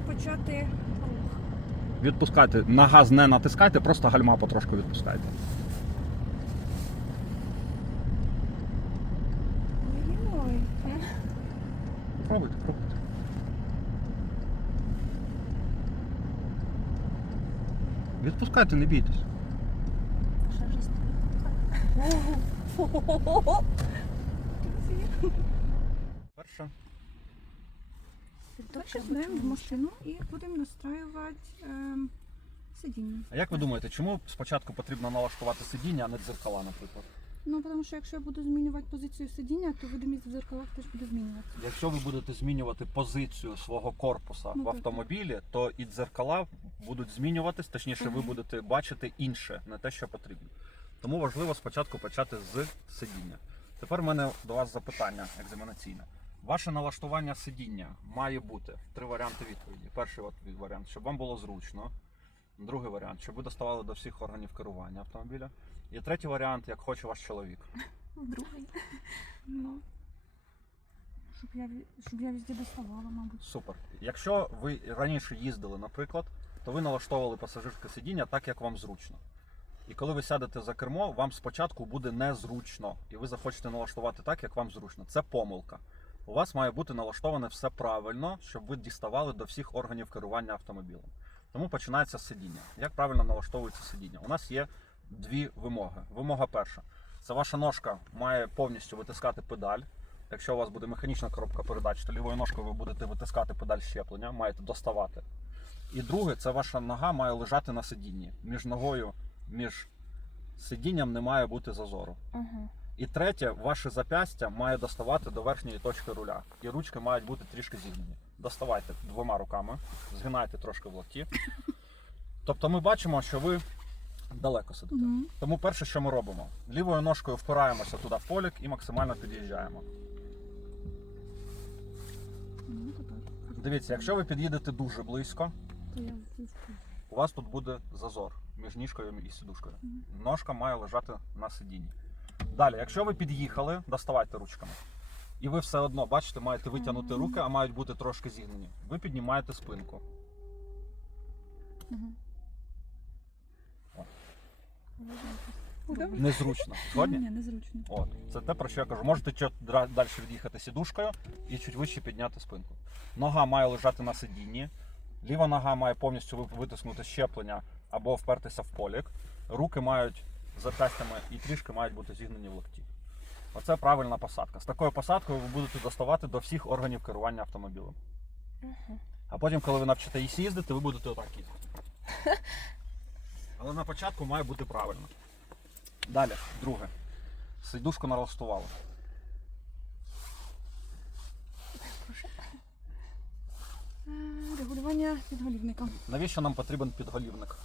не почати рух. Відпускайте. На газ не натискайте, просто гальма потрошку відпускайте. Ой-ой. Пробуйте, пробуйте. Відпускайте, не бійтесь. Ще ж Перше. Так, сідаємо в машину і будемо настраювати ем, сидіння. А як ви думаєте, чому спочатку потрібно налаштувати сидіння, а не дзеркала, наприклад? Ну, тому що якщо я буду змінювати позицію сидіння, то видимість в дзеркалах теж буде змінюватися. Якщо ви будете змінювати позицію свого корпуса Ну, в так. автомобілі, то і дзеркала будуть змінюватись, точніше, ви будете бачити інше, не те, що потрібно. Тому важливо спочатку почати з сидіння. Тепер у мене до вас запитання екзаменаційне. Ваше налаштування сидіння має бути три варіанти відповіді. Перший варіант, щоб вам було зручно. Другий варіант, щоб ви доставали до всіх органів керування автомобіля. І третій варіант, як хоче ваш чоловік. Другий. Ну, щоб я, щоб я везде доставала, мабуть. Супер. Якщо ви раніше їздили, наприклад, то ви налаштовували пасажирське сидіння так, як вам зручно. І коли ви сядете за кермо, вам спочатку буде незручно, і ви захочете налаштувати так, як вам зручно. Це помилка. У вас має бути налаштоване все правильно, щоб ви діставали до всіх органів керування автомобілем. Тому починається сидіння. Як правильно налаштовується сидіння? У нас є дві вимоги. Вимога перша це ваша ножка має повністю витискати педаль. Якщо у вас буде механічна коробка передач, то лівою ножкою ви будете витискати педаль щеплення, маєте доставати. І друге, це ваша нога має лежати на сидінні. Між ногою, між сидінням не має бути зазору. Угу. І третє, ваше запястя має доставати до верхньої точки руля. І ручки мають бути трішки зігнені. Доставайте двома руками, згинайте трошки в локті. Тобто ми бачимо, що ви далеко сидите. Угу. Тому перше, що ми робимо, лівою ножкою впираємося туди в полік і максимально під'їжджаємо. Ну, тепер. Дивіться, якщо ви під'їдете дуже близько, То я у вас тут буде зазор між ніжкою і сідушкою. Мгм. Ножка має лежати на сидінні. Далі, якщо ви під'їхали, доставайте ручками. І ви все одно, бачите, маєте витягнути руки, а мають бути трошки зігнені. Ви піднімаєте спинку. О. Незручно. Згодні? Ні, незручно. От, це те, про що я кажу. Можете далі від'їхати сідушкою і чуть вище підняти спинку. Нога має лежати на сидінні, ліва нога має повністю витиснути щеплення або впертися в полік. Руки мають запястями і трішки мають бути зігнені в локті. Оце правильна посадка. З такою посадкою ви будете доставати до всіх органів керування автомобілем. Угу. А потім, коли ви навчитесь їздити, ви будете отак їздити. Але на початку має бути правильно. Далі, друге. Сидушку налаштували. Е, Регулювання підголівника. Навіщо нам потрібен підголівник?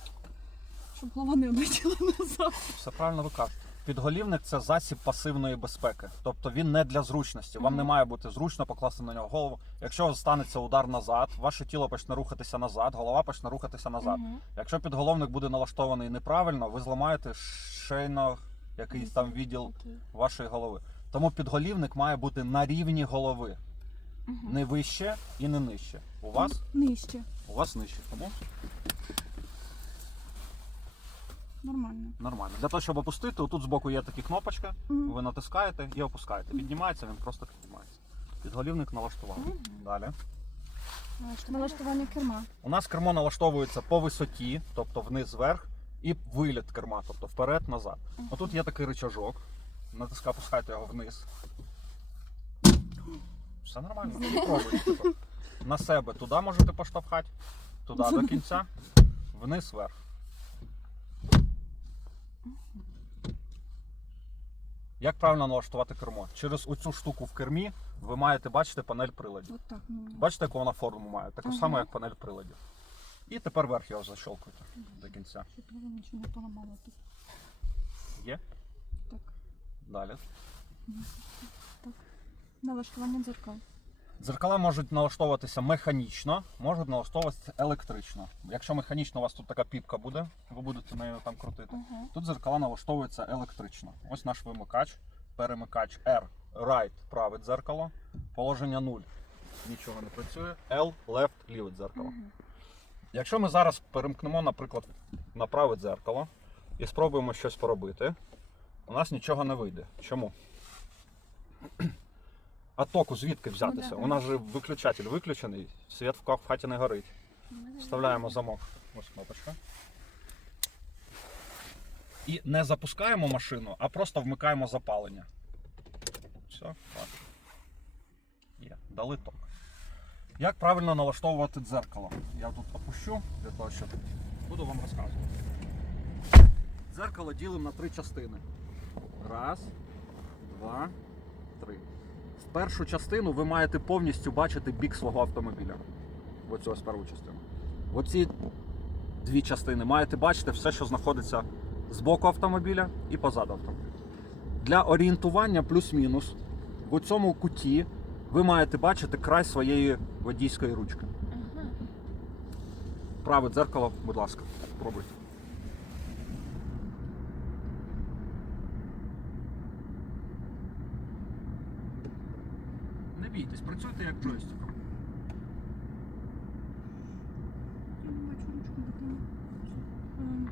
Щоб голова не облетіла назад. Все правильно ви кажете. Підголівник це засіб пасивної безпеки. Тобто він не для зручності. Вам не має бути зручно покласти на нього голову. Якщо станеться удар назад, ваше тіло почне рухатися назад, голова почне рухатися назад. Якщо підголовник буде налаштований неправильно, ви зламаєте шейно якийсь там відділ вашої голови. Тому підголівник має бути на рівні голови, не вище і не нижче. У вас Нижче. у вас нижче. Тому Нормально. нормально. Для того, щоб опустити, тут збоку є такі кнопочки. Мгм. Ви натискаєте і опускаєте. Піднімається, він просто піднімається. Підголівник налаштував. Мгм. Далі. Налаштування керма. У нас кермо налаштовується по висоті, тобто вниз вверх, і виліт керма, тобто вперед, назад. Мгм. Отут є такий рычажок. Натиска, пускайте його вниз. Все нормально. Пробуйте. типу. На себе туди можете поштовхати, туди до кінця, вниз вверх. Як правильно налаштувати кермо? Через оцю штуку в кермі ви маєте бачити панель приладів. От так. Ну, Бачите, яку вона форму має? Таку Ага. саму, як панель приладів. І тепер верх його защолкуйте до кінця. щоб я нічого не поламала тут. Є? Так. Далі. Налаштування дзеркал. Дзеркала можуть налаштовуватися механічно, можуть налаштовуватися електрично. Якщо механічно у вас тут така піпка буде, ви будете нею там крутити. Угу. Тут дзеркала налаштовуються електрично. Ось наш вимикач, перемикач R, right, праве дзеркало, положення 0. нічого не працює. L, left, ліве дзеркало. Якщо ми зараз перемкнемо, наприклад, на праве дзеркало і спробуємо щось поробити, у нас нічого не вийде. Чому? А току звідки взятися? да, У нас же виключатель виключений, світ в хаті не горить. Вставляємо замок. Ось кнопочка. І не запускаємо машину, а просто вмикаємо запалення. Все, так. Є, дали ток. Як правильно налаштовувати дзеркало? Я тут опущу для того, щоб буду вам розказувати. Дзеркало ділимо на три частини. Раз, два, три. Першу частину ви маєте повністю бачити бік свого автомобіля. Оцю ось перву частину. Оці дві частини маєте бачити все, що знаходиться з боку автомобіля і позаду автомобіля. Для орієнтування плюс-мінус в цьому куті ви маєте бачити край своєї водійської ручки. Праве дзеркало, будь ласка, спробуйте. Не бійтесь, працюйте як джойстиком. Я не бачу ручку дитини. Ем,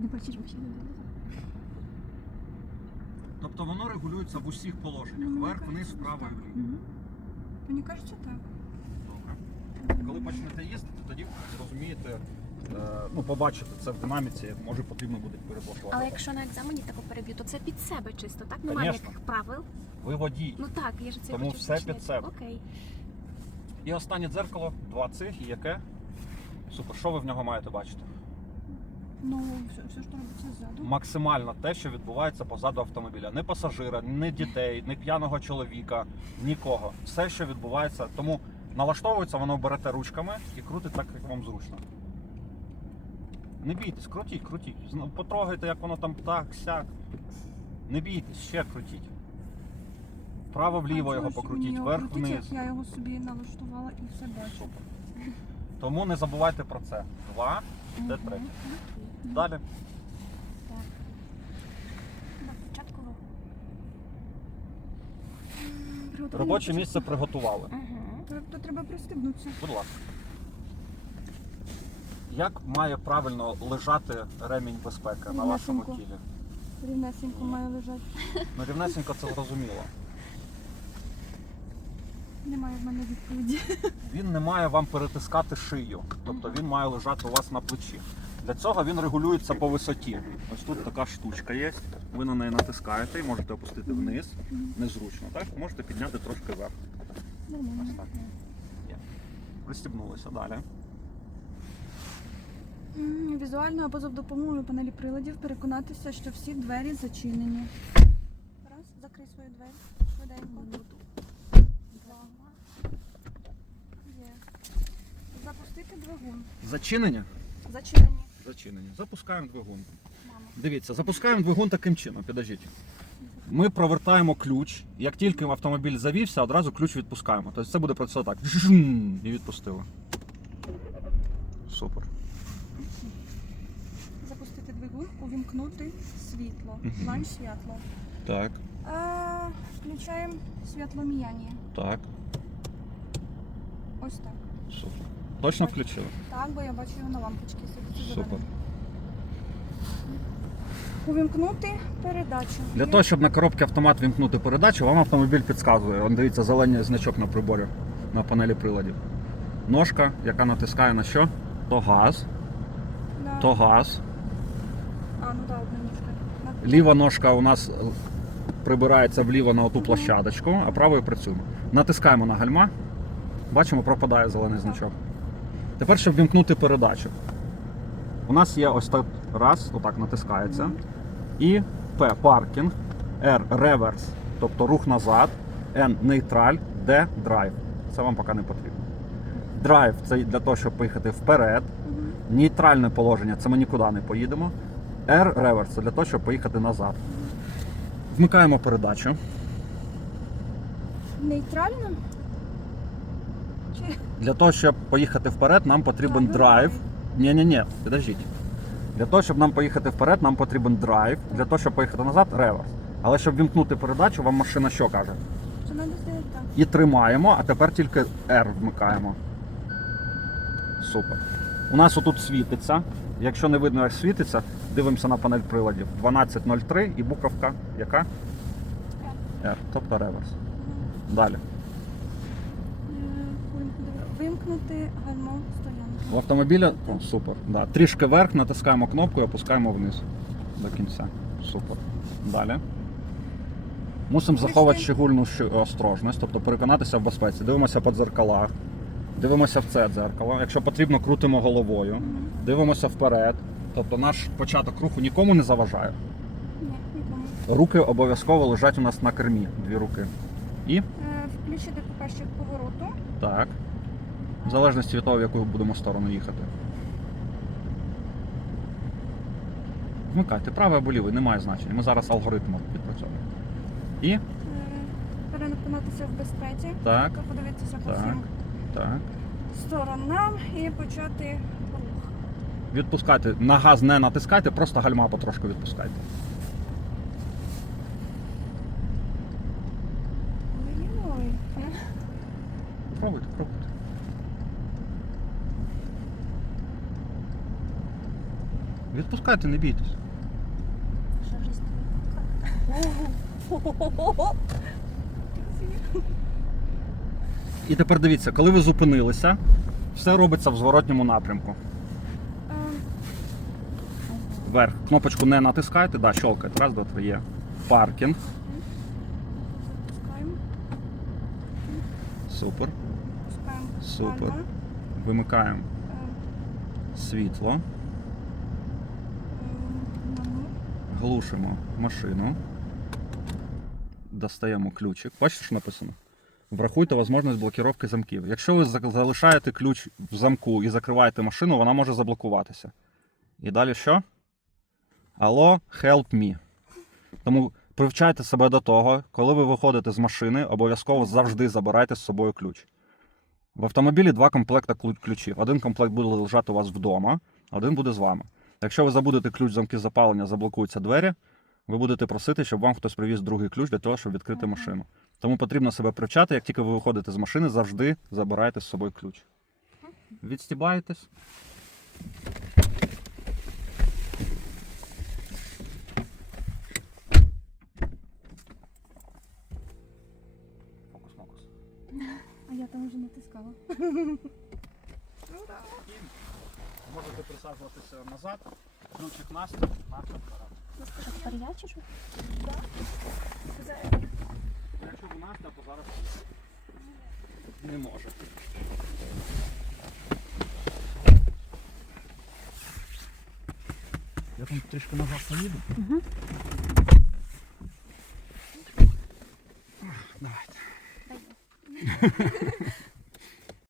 Не бачиш машини. Тобто воно регулюється в усіх ну, положеннях. мені Вверх, вниз, кажеться, вправо і вліво. Мгм. Мені кажеться так. Добре. Коли почнете їздити, тоді зрозумієте, е, ну, побачите це в динаміці, може потрібно буде перепрошувати. Але якщо на екзамені таку переб'ю, то це під себе чисто, так? Немає Конечно. ніяких правил. Ви водій. Ну так, я ж це Тому хочу все під себе. Окей. І останнє дзеркало, два цих, і яке? Супер, що ви в нього маєте бачити? Ну, все, все, що робиться ззаду. Максимально те, що відбувається позаду автомобіля. Не пасажира, не дітей, не п'яного чоловіка, нікого. Все, що відбувається. Тому налаштовується, воно берете ручками і крутить так, як вам зручно. Не бійтесь, крутіть, крутіть. Потрогайте, як воно там так, сяк. Не бійтесь, ще крутіть. Вправо вліво його покрутіть, вверх вниз. Я його собі налаштувала і все бачу. Тому не забувайте про це. Два, де Мгм. третє. Далі. Так. Робоче місце приготували. Угу. То треба пристебнутися. Будь ласка. Як має правильно лежати ремінь безпеки на вашому Рівнесенько. тілі? Рівнесенько має лежати. Ну, рівнесенько це зрозуміло. Немає в мене відповіді. Він не має вам перетискати шию, тобто він має лежати у вас на плечі. Для цього він регулюється по висоті. Ось тут така штучка є. Ви на неї натискаєте і можете опустити вниз. Незручно, так? Можете підняти трошки вверх. Ось так. Є. Пристібнулися далі. Візуально або за допомогою панелі приладів переконатися, що всі двері зачинені. Раз, закрий свою двері. Швиденько. Два. Є. Запустити двигун. Зачинення? Зачинені. Зачинення. Запускаємо двигун. Мамо. Дивіться, запускаємо двигун таким чином. Підождіть. Ми провертаємо ключ. Як тільки автомобіль завівся, одразу ключ відпускаємо. Тобто це буде працювати так. І відпустили. Супер. Запустити двигун, увімкнути світло. Лайн світло. Так, А, включаємо світломіяння. так, Ось так. супер. Точно включили? Так, бо я бачу його на лампочці. світиться Супер. Увімкнути передачу. Для того, щоб на коробці автомат вімкнути передачу, вам автомобіль підказує. Он дивіться, зелений значок на приборі на панелі приладів. Ножка, яка натискає на що? То газ, Да. то газ. А, ну одна. Ліва ножка у нас прибирається вліво на оту площадочку, а правою працюємо. Натискаємо на гальма. Бачимо, пропадає зелений значок. Тепер, щоб вімкнути передачу. У нас є ось так раз, отак натискається. І П паркінг, Р реверс, тобто рух назад, Н нейтраль, Д драйв. Це вам поки не потрібно. Драйв це для того, щоб поїхати вперед. Нейтральне положення це ми нікуди не поїдемо. R реверс це для того, щоб поїхати назад. Вмикаємо передачу. Нейтрально? Чи Для того, щоб поїхати вперед, нам потрібен А, ну, драйв. давай. Ні, ні, ні, підождіть. Для того, щоб нам поїхати вперед, нам потрібен драйв. Для того, щоб поїхати назад, реверс. Але щоб вімкнути передачу, вам машина що каже? Сюди достаєте. І тримаємо, а тепер тільки R вмикаємо. Супер. У нас отут світиться. Якщо не видно, як світиться, дивимося на панель приладів. 12.03 і буковка яка? R, тобто реверс. Далі. Е, вимкнути- гальмо стоянки. В автомобілі о, супер. Да. Трішки вверх, натискаємо кнопку і опускаємо вниз до кінця. Супер. Далі. Мусимо заховувати щегульну осторожність, тобто переконатися в безпеці. Дивимося по дзеркалах, дивимося в це дзеркало. Якщо потрібно, крутимо головою, дивимося вперед. Тобто наш початок руху нікому не заважає. Ні, нікому. Руки обов'язково лежать у нас на кермі. Дві руки. І Е, Включити показчик повороту. так. В залежності від того, в яку будемо сторону їхати. Вмикайте, правий або лівий, немає значення. Ми зараз алгоритм відпрацьовуємо. І Е, Переконатися в безпеці. так, Подивитися по Так. всім так. сторонам і почати. Відпускайте. На газ не натискайте, просто гальма потрошку відпускайте. Пробуйте, пробуйте. Відпускайте, не бійтесь. І тепер дивіться, коли ви зупинилися, все робиться в зворотньому напрямку. Вверх. Кнопочку не натискайте, да, щелкайте. Раз, два, три є. Паркінг. Супер. Супер. Вимикаємо світло, ем, глушимо машину. Достаємо ключик. Бачите, що написано? Врахуйте можливість блокировки замків. Якщо ви залишаєте ключ в замку і закриваєте машину, вона може заблокуватися. І далі що? Алло, help me. Тому привчайте себе до того, коли ви виходите з машини, обов'язково завжди забирайте з собою ключ. В автомобілі два комплекти клю- ключів. Один комплект буде лежати у вас вдома, один буде з вами. Якщо ви забудете ключ замки запалення, заблокуються двері, ви будете просити, щоб вам хтось привіз другий ключ для того, щоб відкрити машину. Тому потрібно себе привчати, як тільки ви виходите з машини, завжди забирайте з собою ключ. Відстібаєтесь. Фокус, фокус. А я вже. Можете присаджуватися назад, ключик наступ, наступ я чи що? Якщо ви наступ, то зараз не може. Я там трішки назад поїду. Угу. Давайте.